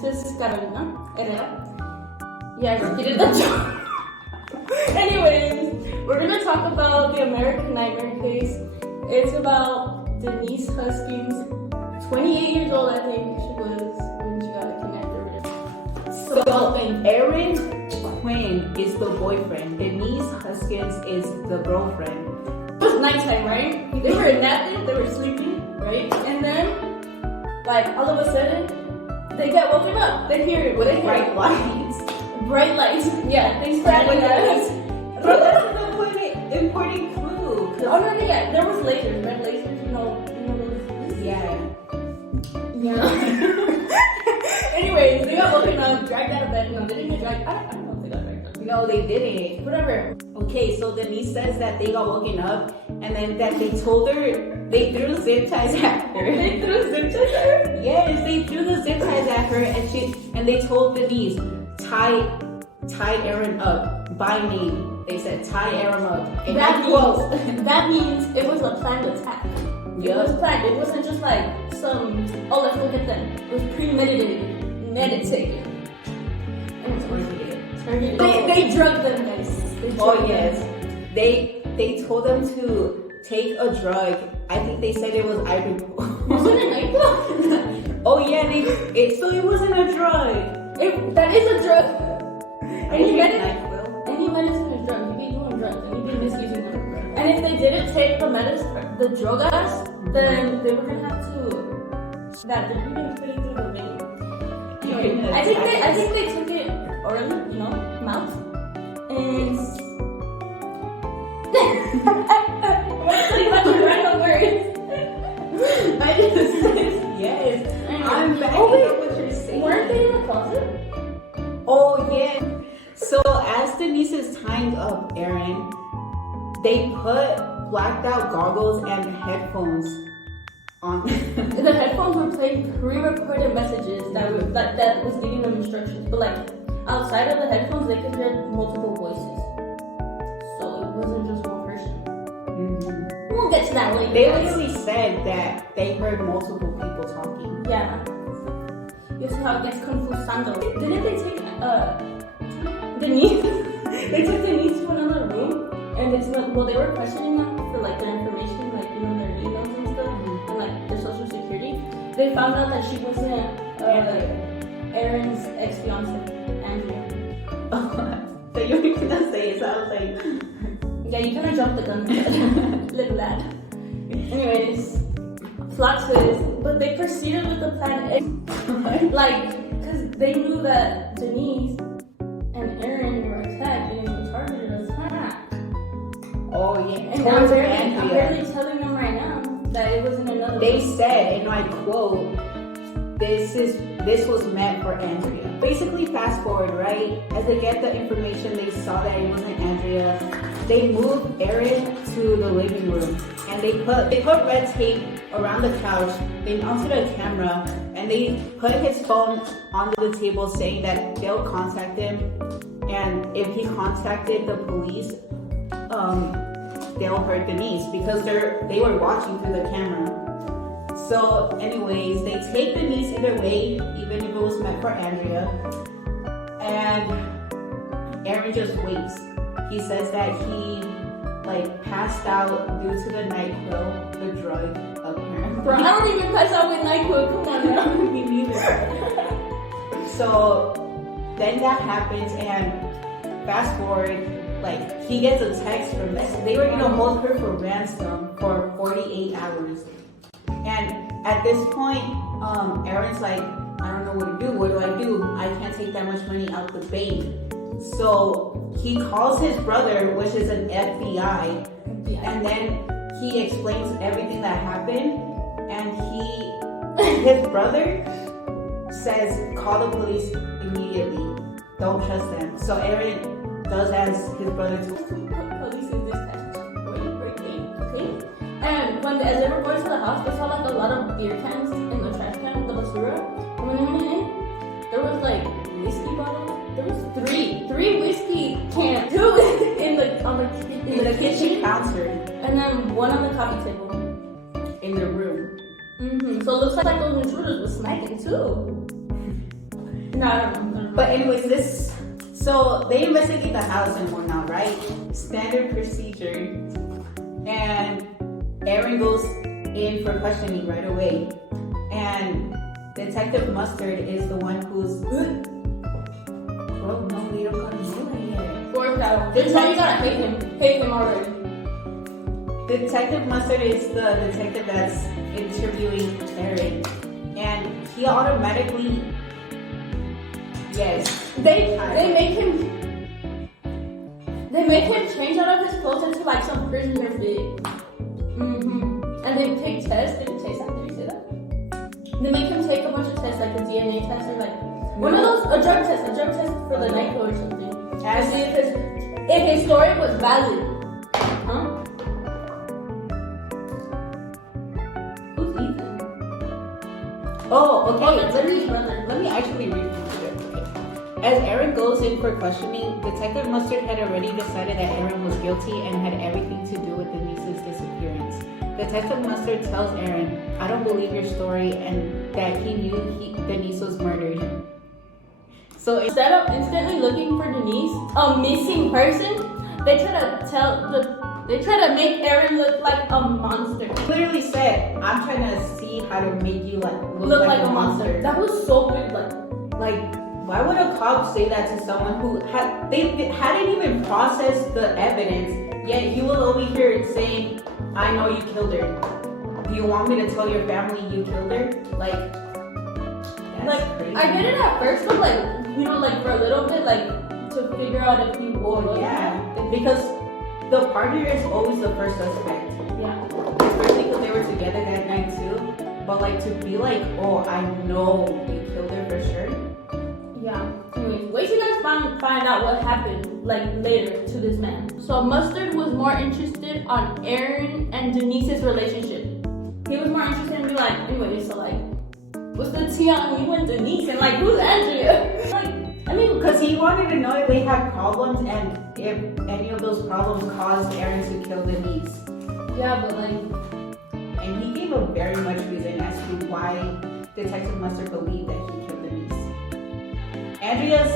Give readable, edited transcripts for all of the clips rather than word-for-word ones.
This is Carolina Herrera. Yeah, I repeated that joke. Anyways, we're gonna talk about the American Nightmare case. It's about Denise Huskins, 28 years old, I think she was when she got connected with it. So, and Aaron Quinn is the boyfriend. Denise Huskins is the girlfriend. It was nighttime, right? They were napping, they were sleeping, right? And then, like, all of a sudden, they get woken up. They hear it. What they Bright lights. Bright lights. Yeah, things started at. Bro, that's an important clue. Oh no, yeah, there was lasers, red lasers, you know those. Yeah. Anyways, they got woken up, dragged out of bed. No, they didn't get dragged. I don't know if they got dragged up. No, they didn't. Whatever. Okay, so Denise says that they got woken up and then that they told her they threw zip ties at her. They threw zip ties at her? Yes, they threw the zip ties at her and they told Denise, tie Aaron up by name. They said tie Aaron up. And that means it was a planned attack. It was planned. It wasn't just like let's look at them. It was premeditated, meditated. They drugged them, guys. Yes. They told them to take a drug. I think they said it was ibuprofen. Was it an ibuprofen? Oh yeah, so it wasn't a drug. That is a drug. Any medicine is drug. You be doing drugs and you be misusing them. And if they didn't take the drug ass, then they were gonna have to. They're gonna put it through the vein. Anyway, I think they took it orally, mouth, and. Random words. I just said yes. I'm backing up what you're saying. Weren't they in the closet? Oh yeah. So as Denise is tying up Aaron, they put blacked out goggles and headphones on. The headphones were playing pre-recorded messages that was giving them instructions. But like outside of the headphones, they could hear multiple voices. So it wasn't just one person. Mm-hmm. We'll get to that later. They literally said that they heard multiple people talking. Yeah. You see how it gets confusando. Didn't they take Denise? They took Denise to another room, and they were questioning them for like their information, like their emails and stuff, and like their social security. They found out that she wasn't Aaron's ex-fiance, Andrea. So you were gonna say it, so I was like, yeah, you kind of dropped the gun, little lad. Anyways, plot twist, but they proceeded with the plan, because they knew that Denise and Aaron were attacked and it was a targeted attack. Oh yeah. And I'm barely telling them right now that it wasn't another. They said, and I quote, this was meant for Andrea. Basically, fast forward, right? As they get the information, they saw that it wasn't Andrea. They moved Aaron to the living room and they put red tape around the couch. They mounted a camera and they put his phone onto the table saying that they'll contact him, and if he contacted the police, they'll hurt Denise because they were watching through the camera. So anyways, they take Denise either way, even if it was meant for Andrea, and Aaron just waits. He says that he passed out due to the NyQuil, the drug, apparently. Bro, I don't even pass out with NyQuil, come on now. Me neither. So then that happens, and fast forward, he gets a text from this. They were gonna hold her for ransom for 48 hours. And at this point, Aaron's like, I don't know what to do. What do I do? I can't take that much money out the bank. So he calls his brother, which is an FBI, and then he explains everything that happened. And his brother says, call the police immediately. Don't trust them. So Aaron does as his brother told him. Police in this great thing, okay? And as they were going to the house, they saw a lot of beer cans in the trash can, the basura. And when they went in, there was whiskey bottles. There was three whiskey cans, two in the kitchen counter, and then one on the coffee table in the room. Mm-hmm. So it looks like those intruders were smacking too. No, I don't know. But anyways, so they investigate the house and whatnot, right? Standard procedure. And Aaron goes in for questioning right away. And Detective Mustard is the one who's bro, no, we don't gotta do it yet. $4,000. This time you gotta hate him. Hate him already. Detective Mustard is the detective that's interviewing Aaron. And he automatically, yes. They make him change out of his clothes into like some prisoner fit. And they take tests. Did you say that? They make him take a bunch of tests, like a DNA test or like one of those, a drug test for the NICO or something. To see if his story was valid. Huh? Who's Ethan? Oh, okay. Brother. Let me actually read from it. As Aaron goes in for questioning, Detective Mustard had already decided that Aaron was guilty and had everything to do with Denise's disappearance. Detective Mustard tells Aaron, "I don't believe your story," and that he knew Denise was murdered. So Instead of instantly looking for Denise, a missing person, they try to make Aaron look like a monster. he literally said, "I'm trying to see how to make you Look like a monster. That was so weird. Like, why would a cop say that to someone who hadn't even processed the evidence, yet you will over here saying, I know you killed her. Do you want me to tell your family you killed her? That's crazy. I did it at first, but for a little bit, to figure out if he was. Yeah, because the partner is always the first suspect. Yeah. Especially because they were together that night too. But to be like, oh, I know you killed her for sure. Yeah. Anyways, wait till you guys find out what happened later to this man. So Mustard was more interested on Aaron and Denise's relationship. He was more interested in being like, anyway, so what's the tea on you and Denise and who's Andrea? Because he wanted to know if they had problems and if any of those problems caused Aaron to kill Denise. Yeah, but and he gave a very much reason as to why Detective Mustard believed that he killed Denise. Andrea's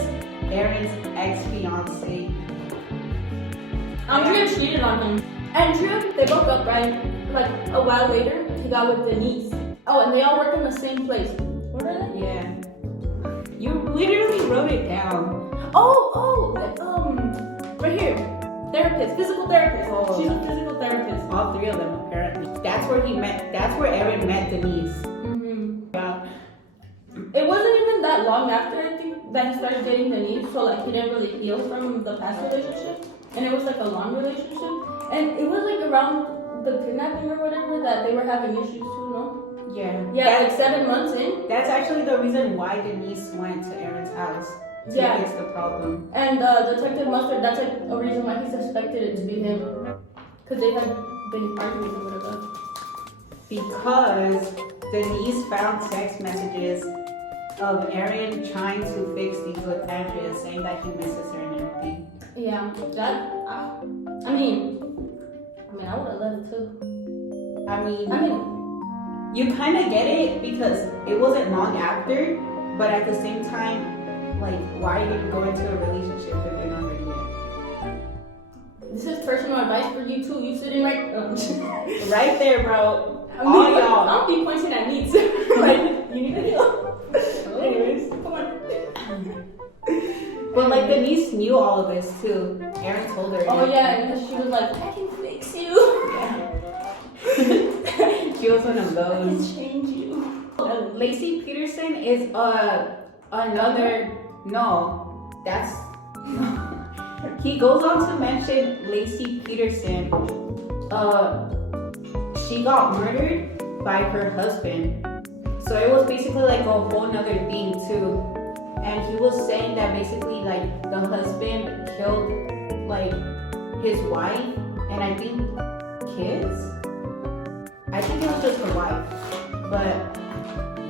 Aaron's ex-fiance. Andrea cheated on him. Andrea, they broke up, right? A while later, he got with Denise. Oh, and they all work in the same place. What are they? Yeah. You literally wrote it down. Right here. Therapist, physical therapist. Oh. She's a physical therapist. All three of them, apparently. That's where Aaron met Denise. Yeah. It wasn't even that long after, I think, that he started dating Denise, so he didn't really heal from the past relationship. And it was a long relationship. And it was around the kidnapping or whatever that they were having issues too, no? Yeah. Yeah, 7 months in. That's actually the reason why Denise went to Aaron's house to fix the problem. And Detective Mustard, that's a reason why he suspected it to be him. Because they had been arguing or whatever. Because Denise found text messages of Aaron trying to fix things with Andrea, saying that he misses her and everything. Yeah, I mean, I would have left too. I mean, you kind of get it because it wasn't long after, but at the same time, why are you going to go into a relationship if you're not ready yet? This is personal advice for you too. You sitting right right there, bro. All y'all. I'll be pointing at me too. You need to heal. Anyways, come on. But Denise knew all of this too. Aaron told her. Oh yeah, and she was like, I can fix you. Yeah. She was one of those. I can change you. Lacey Peterson is another. No, that's. He goes on to mention Lacey Peterson. She got murdered by her husband. So it was basically a whole nother thing too. And he was saying that basically the husband killed his wife and I think kids. I think it was just the wife. But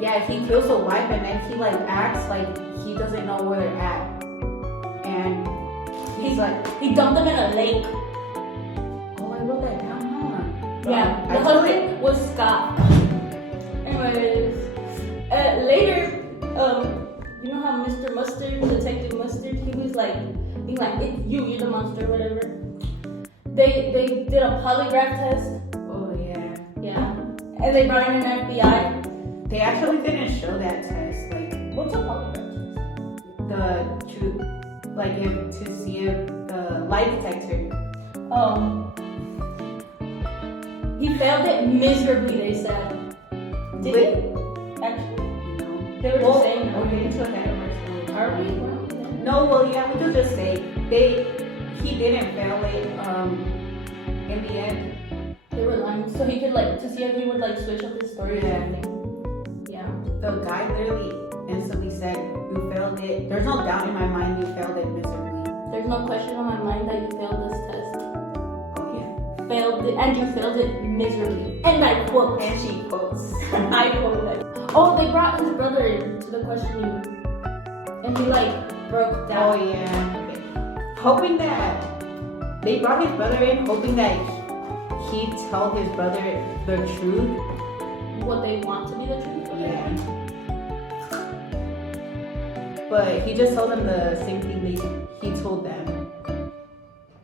yeah, he kills the wife and then he acts like he doesn't know where they're at. And he's he dumped them in a lake. Oh, I wrote that down, huh? Yeah, the husband was Scott. Anyways, later, you know how Mr. Mustard, Detective Mustard, he was like, being like, it's you're the monster, whatever. They did a polygraph test. Oh yeah. Yeah. And they brought in an FBI. They actually didn't show that test. Like, What's a polygraph test? the truth, like if to see if the lie detector. He failed it miserably, they said. Did he? Actually? No. They were just saying that. Okay, so that Are we? No, well, yeah, we could just say he didn't fail it. In the end, They were lying, so he could like to see if he would like switch up his story or Yeah. something. Yeah. the guy literally instantly said, "You failed it. There's no doubt in my mind you failed it miserably." There's no question on my mind that you failed this test. Oh yeah. Failed it, and you failed it miserably. And I quote. And she quotes. I quote that. Oh, they brought his brother in to the questioning, and he like broke Oh down. yeah. Okay. Hoping that they brought his brother in, hoping that he'd tell his brother the truth. What they want to be the truth. Yeah. But he just told them the same thing he told them.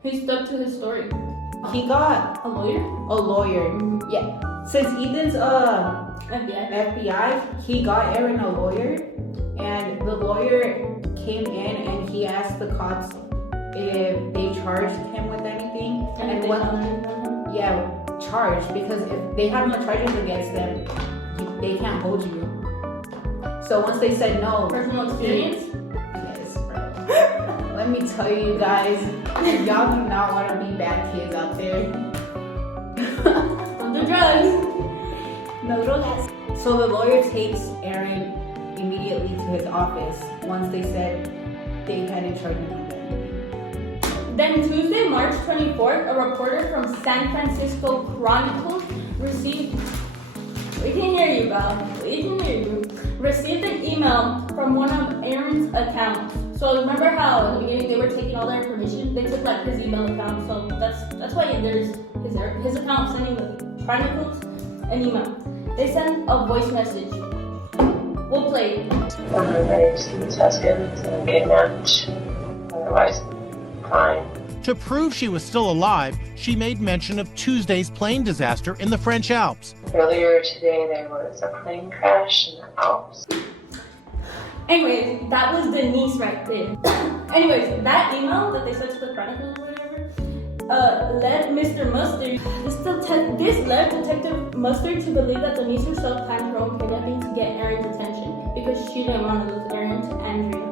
He stuck to his story. He got A lawyer? a lawyer. Yeah. Since Ethan's FBI. FBI, he got Aaron a lawyer, and the lawyer came in and he asked the cops if they charged him with anything. And they what? found him on him. Yeah, charged, because if they have no charges against them, they can't hold you. So once they said no, Personal experience? yes, bro. Let me tell you guys, y'all do not want to be bad kids out there. On the drugs. No drogas. So the lawyer takes Aaron immediately to his office once they said they hadn't charged him with anything. Then Tuesday, March 24th, a reporter from San Francisco Chronicle received. We can hear you, Val. We can hear you. Received an email from one of Aaron's accounts. So remember how at the beginning they were taking all their information? They took like his email account. So that's why there's his account sending the Chronicles an email. They send a voice message. We'll play it. My name's Tuscans and kidnapped. Otherwise, fine. To prove she was still alive, she made mention of Tuesday's plane disaster in the French Alps. Earlier today, there was a plane crash in the Alps. Anyways, that was Denise right there. Anyways, that email that they sent to the Chronicles or whatever, led Mr. Mustard, this led Detective Mustard to believe that Denise herself planned her own kidnapping to get Aaron's attention because she didn't want to lose Aaron to Andrea.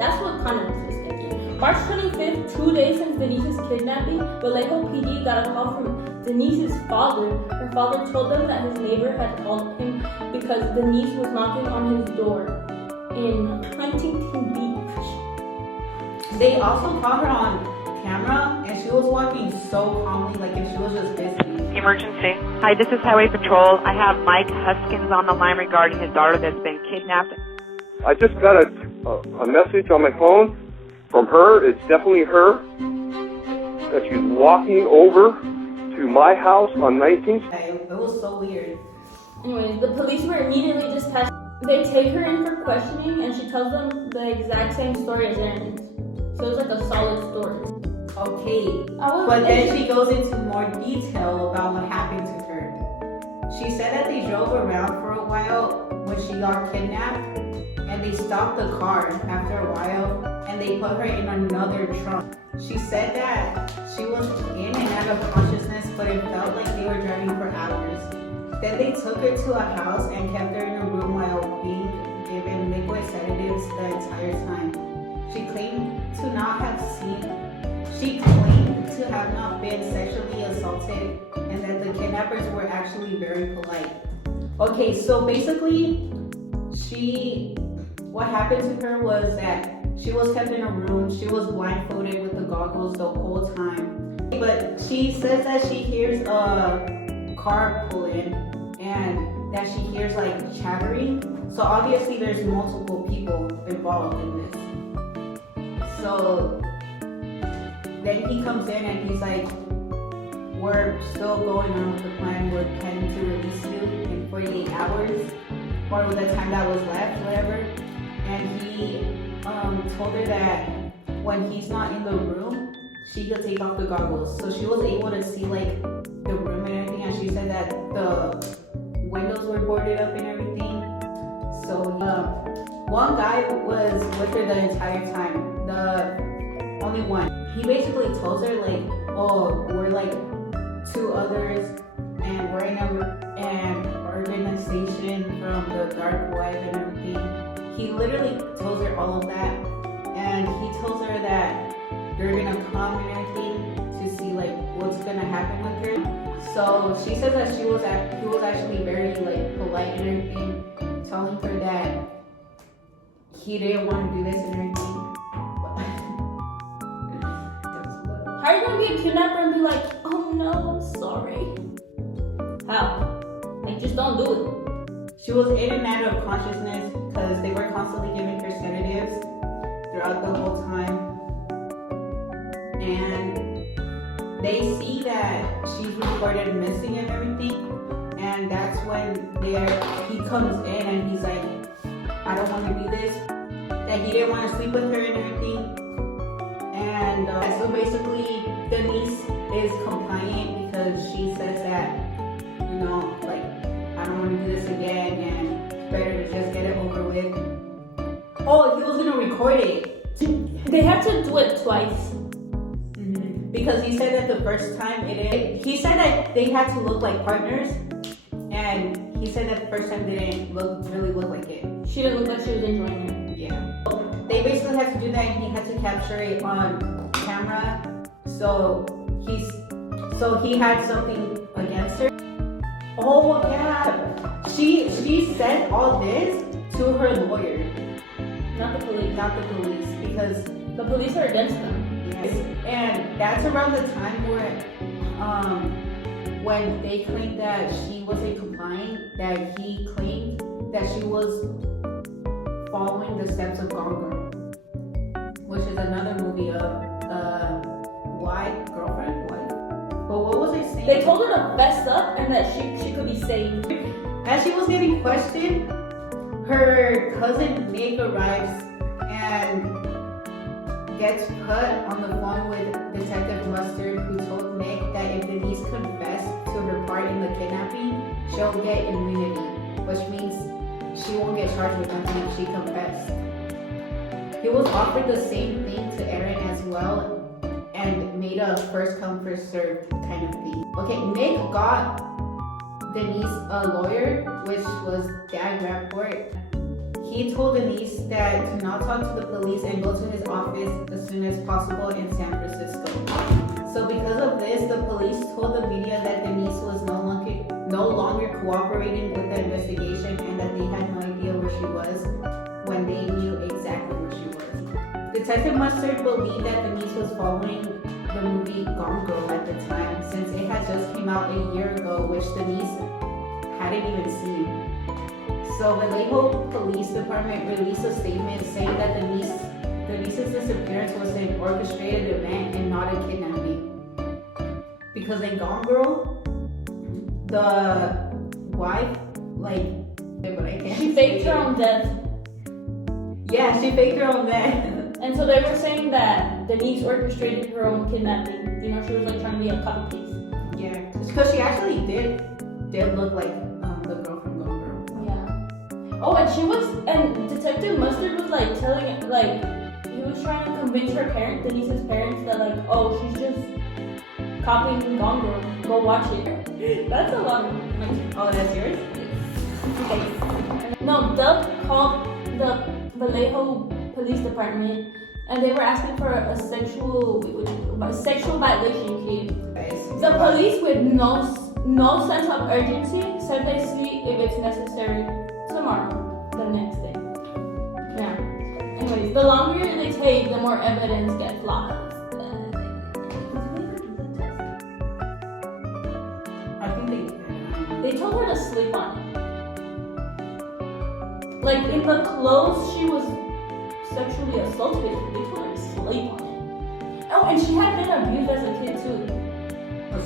That's what kind of was thinking. March 25th, 2 days since Denise's kidnapping, Vallejo PD got a call from Denise's father. Her father told them that his neighbor had called him because Denise was knocking on his door in Huntington Beach. They also caught her on camera, and she was walking so calmly, like if she was just busy. Emergency. Hi, this is Highway Patrol. I have Mike Huskins on the line regarding his daughter that's been kidnapped. I just got a message on my phone from her. It's definitely her. That she's walking over to my house on 19th. It was so weird. Anyways, the police were immediately dispatched. They take her in for questioning, and she tells them the exact same story as Aaron's. So it's like a solid story. Okay, but then she goes into more detail about what happened to her. She said that they drove around for a while when she got kidnapped, and they stopped the car after a while, and they put her in another trunk. She said that she was in and out of consciousness, but it felt like they were driving for hours. Then they took her to a house and kept her in a room while being given liquid sedatives the entire time. She claimed to have not been sexually assaulted, and that the kidnappers were actually very polite. Okay, so basically, what happened to her was that she was kept in a room, she was blindfolded with the goggles the whole time. But she says that she hears a car pull in, and that she hears like chattering. So obviously there's multiple people involved in this. So then he comes in and he's like, we're still going on with the plan. We're planning to release you in 48 hours, or with the time that was left, whatever. and he told her that when he's not in the room, she could take off the goggles. So she was able to see like the room and everything, and she said that the windows were boarded up and everything. So one guy was with her the entire time, the only one. He basically tells her like, oh, we're like two others, and we're in an organization from the dark web and everything. He literally tells her all of that, and he tells her that they're gonna come and everything to see like what's gonna happen with her. So she says that he was actually very like polite and everything, telling her that he didn't want to do this and everything. How are you gonna be a kidnapper and be like, oh no, I'm sorry? How? Like, just don't do it. She was in and out of consciousness because they were constantly giving her sedatives throughout the whole time. And they see that she's reported missing and everything. And that's when he comes in and he's like, I don't want to do this. That he didn't want to sleep with her and everything. And so basically, Denise is compliant because she says that, you know, like, I don't want to do this again and better to just get it over with. Oh, he was going to record it. They had to do it twice. Because he said that the first time he said that they had to look like partners, and he said that the first time they didn't really look like it. She didn't look like she was enjoying it. Yeah. They basically had to do that, and he had to capture it on camera. So he had something against her. Oh yeah. She said all this to her lawyer. Not the police. Not the police, because the police are against them. Yes. And that's around the time where when they claimed that she wasn't complying, that he claimed that she was following the steps of Gone Girl, which is another movie of girlfriend. But what was I saying? They told her to fess up and that she could be saved. As she was getting questioned, her cousin Nick arrives and gets put on the phone with Detective Mustard, who told Nick that if Denise confessed to her part in the kidnapping, she'll get immunity, which means she won't get charged with nothing if she confessed. He was offered the same thing to Aaron as well, and made a first come first served kind of thing. Okay, Nick got Denise a lawyer, which was Dan Rapport. He told Denise that to not talk to the police and go to his office as soon as possible in San Francisco. So because of this, the police told the media that Denise was no longer cooperating with the investigation and that they had no idea where she was when they knew exactly where she was. Detective Mustard believed that Denise was following the movie Gone Girl at the time, since it had just came out a year ago, which Denise hadn't even seen. So Vallejo Police Department released a statement saying that Denise's disappearance was an orchestrated event and not a kidnapping. Because in Gone Girl, the wife, she faked her own death. Yeah, she faked her own death. And so they were saying that Denise orchestrated her own kidnapping. You know, she was like trying to be a copy paste. Yeah, because she actually did look like the girl from Gone Girl. Yeah. Oh, and Detective Mustard was like telling, like, he was trying to convince Denise's parents, that like, oh, she's just copying Gone Girl. Go watch it. That's a lot of money. Oh, that's yours? Okay. No, Doug called the Vallejo Police Department, and they were asking for a sexual violation case. The police, with no sense of urgency, said they see if it's necessary tomorrow, the next day. Yeah. Anyways, the longer they take, the more evidence gets lost. I think They told her to sleep on it. Like, in the clothes she was sexually assaulted, they told her to sleep on it. Oh, and she had been abused as a kid too.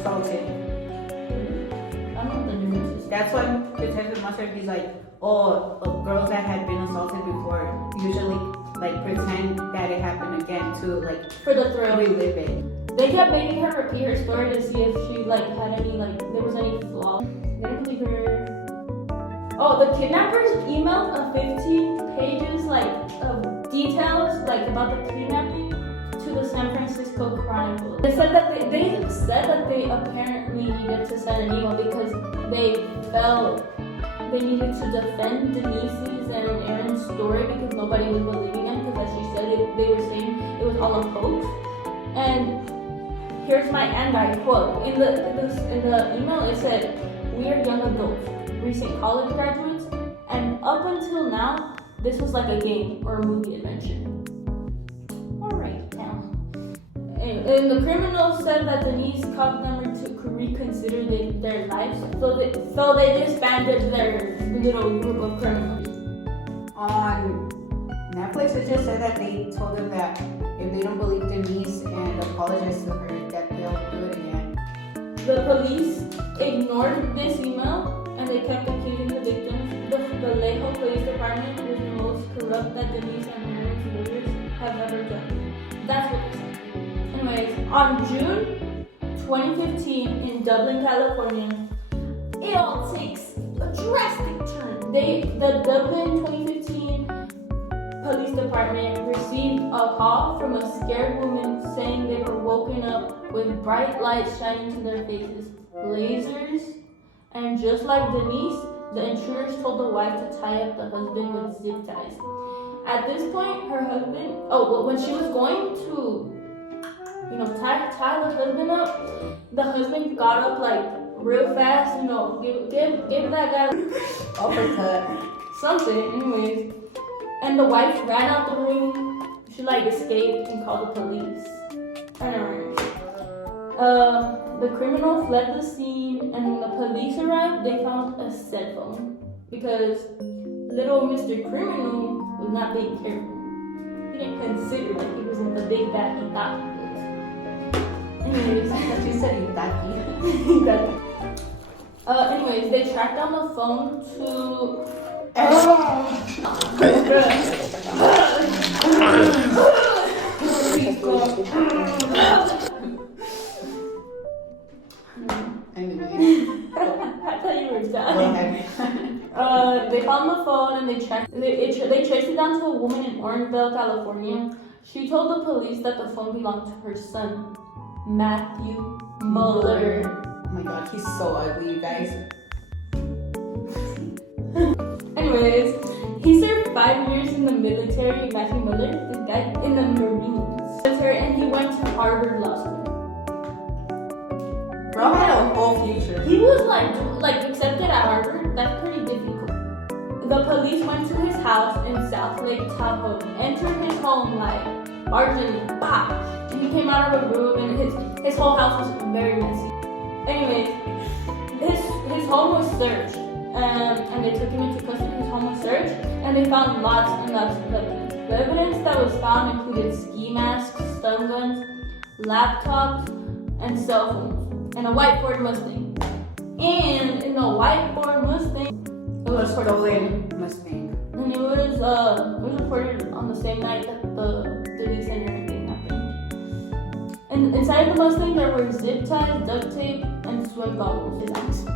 assaulted. I don't know what the difference is. that's why Detective Mustard, he's like, oh, girls that had been assaulted before usually like pretend that it happened again to like For the thrill. relive it. They kept making her repeat her story to see if she like had any like there was any flaw. They didn't believe her. Oh, the kidnappers emailed a 15 pages like of details like about the kidnapping to the San Francisco Chronicle. They said that they apparently needed to send an email because they felt they needed to defend Denise's and Aaron's story because nobody was believing them because as she said they were saying it was all a hoax. And here's my and I quote. In the email it said, "We are young adults, recent college graduates, and up until now, this was like a game or a movie adventure." Alright now. And the criminals said that Denise caused them to reconsider their lives, so they disbanded their little group of criminals. On Netflix, it just said that they told them that if they don't believe Denise and apologize to her, that they'll do it again. The police ignored this email and they kept accusing the victims. The Vallejo Police Department was the most corrupt that Denise and Aaron's lawyers have ever done. That's what they said. Anyways, on June 2015 in Dublin, California, it all takes a drastic turn. The Dublin 2015 Police Department received a call from a scared woman saying they were woken up with bright lights shining to their faces, lasers, and just like Denise, the intruders told the wife to tie up the husband with zip ties. At this point, her husband, when she was going to, tie the husband up, the husband got up like real fast, give that guy uppercut, something, anyways. And the wife ran out the room. She escaped and called the police. The criminal fled the scene, and when the police arrived, they found a cell phone because little Mr. Criminal was not being careful. He didn't consider that he wasn't the big bad he thought he was. Anyways, You said you thought anyways, they tracked down the phone to. Anyway. I thought you were done. Well, They found the phone and they traced it down to a woman in Orangeville, California. She told the police that the phone belonged to her son, Matthew Muller. Oh my god, he's so ugly, you guys. Anyways, he served 5 years in the military, Matthew Muller, this guy, in the Marines. And he went to Harvard Law School. Bro had a whole future. He was accepted at Harvard. That's pretty difficult. The police went to his house in South Lake Tahoe, entered his home barged in, bah! And he came out of a room and his whole house was very messy. Anyways, his home was searched. And they took him into custody. His home was searched, and they found lots and lots of evidence. The evidence that was found included ski masks, stun guns, laptops, and cell phones, and a white Ford Mustang. And in the white Ford Mustang, it was stolen Mustang. and it was reported on the same night that the Denise and Aaron thing happened. And inside the Mustang there were zip ties, duct tape, and swim goggles.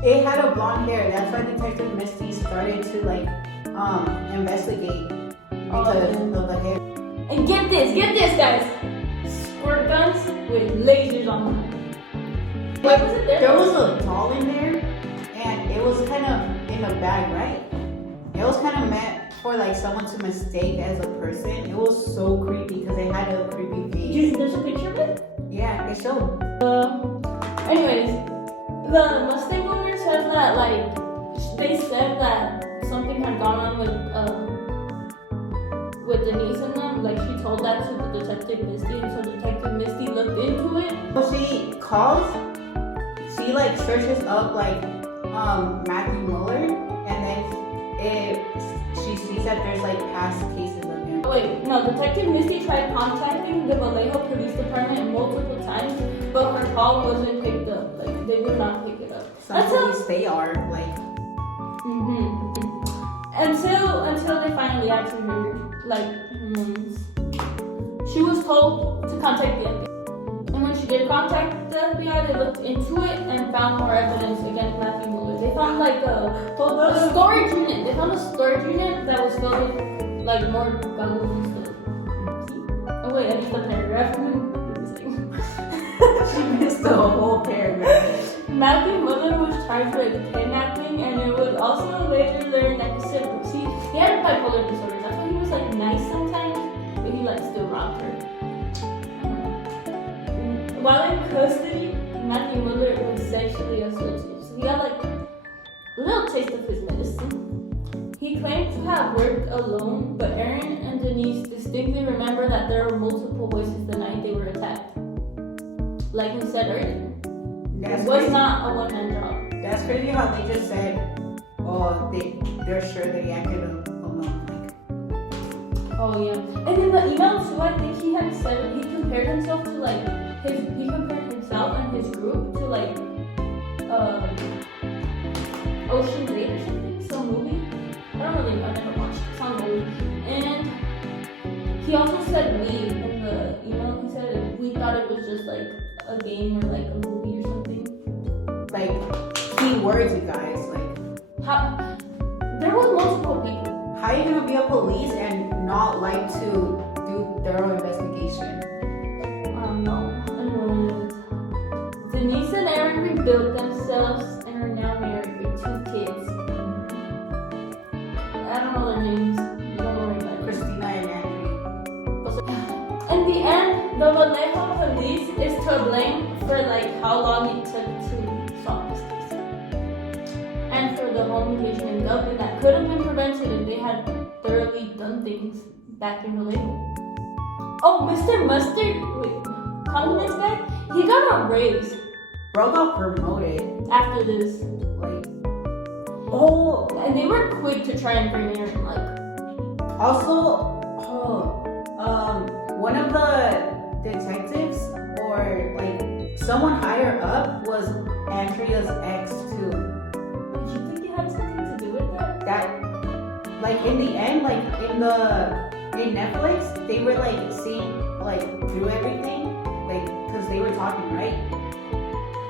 It had a blonde hair. That's why Detective Misty started to investigate because of the hair. And get this guys! Squirt guns with lasers on them. Why was it there? There was a doll in there, and it was kind of in a bag, right? It was kind of meant for someone to mistake as a person. It was so creepy because it had a creepy face. There's a picture of it? Yeah, it showed. Anyways, the Mustang owner said that they said that something had gone on with Denise and them. She told that to the Detective Misty, and so Detective Misty looked into it. So she calls. She searches up Matthew Muller, and then she sees that there's past cases of him. Wait, no, Detective Misty tried contacting the Vallejo Police Department multiple times, but her call wasn't picked up. They would not pick it up. Some police, they are Until they finally answered her, like, her names. She was told to contact the FBI. And when she did contact the FBI, they looked into it and found more evidence against Matthew Mueller. They found like a storage unit. They found a storage unit that was filled with like more guns and stuff. Oh wait, I missed a paragraph. She missed the whole paragraph. Matthew Mueller was charged with kidnapping, and it was also later learned that he had bipolar disorder. That's why he was like nice sometimes, but he like still robbed her. While in custody, Matthew Mueller was sexually assaulted. So he got like a little taste of his medicine. He claimed to have worked alone, but Aaron and Denise distinctly remember that there were multiple voices the night they were attacked. Like we said earlier, it was not a one-man job. That's crazy how they just said, oh, they're sure they acted alone. Like, oh yeah, and in the email too, I think he had said he compared himself to like he compared himself and his group to like Ocean's 8 or something, some movie. I don't really know, I never watched it, some movie. And he also said we in the email. He said we thought it was just like a game or like a movie or something. like key words, you guys. Like, How there was multiple people. how are you gonna be a police and not like to do thorough investigation? No. Denise and Aaron rebuilt themselves and are now married with 2 kids. I don't know their names. You don't know anybody. Christina and Andrew. In the end, the Vallejo police is to blame for like how long it took to solve this case, and for the home invasion in Dublin that could have been prevented if they had thoroughly done things back in Vallejo. Oh, Mr. Mustard, wait, Condiments guy, he got a raise Bro got promoted. after this. Like, Oh, and they were quick to try and bring Aaron. Like, also, one of the detectives or like someone higher up was Andrea's ex too. you think he had something to do with that? That, like, in the end, like in Netflix, they were like seeing like through everything, like because they were talking, right?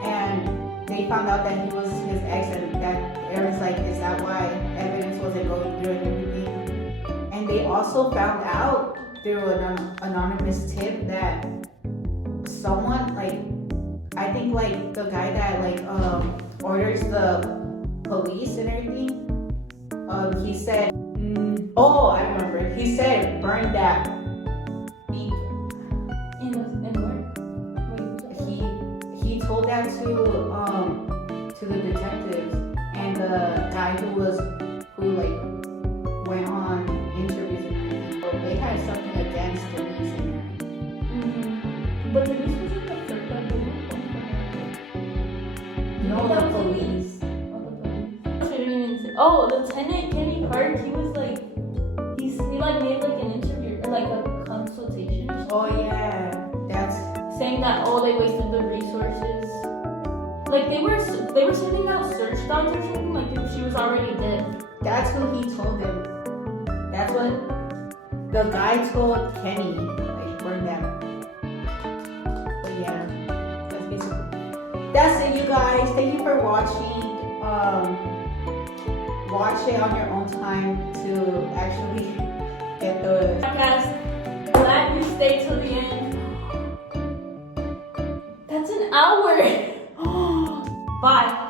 And they found out that he was his ex, and that Aaron's like, is that why evidence wasn't going through and everything? And they also found out through an anonymous tip that someone, like, I think like the guy that like orders the police and everything, he said, oh, I remember, he said burn that beep. In where? He told that to the detectives, and the guy who like went on interviews and everything. So they had something against Denise and Aaron. But Denise was in the first one. No, the police. Oh, Lieutenant Kenny Park, he was like, he like made like an interview, or like a consultation or something, Oh yeah, that's saying that, oh, they wasted the resources. Like they were sending out search dogs or something, like she was already dead. that's who he told them. That's what the guy told Kenny, like burn them. But yeah, that's basically. That's it, you guys. Thank you for watching. Watch it on your own time to actually get the Podcast. Glad you stayed till the end. That's an hour. Bye.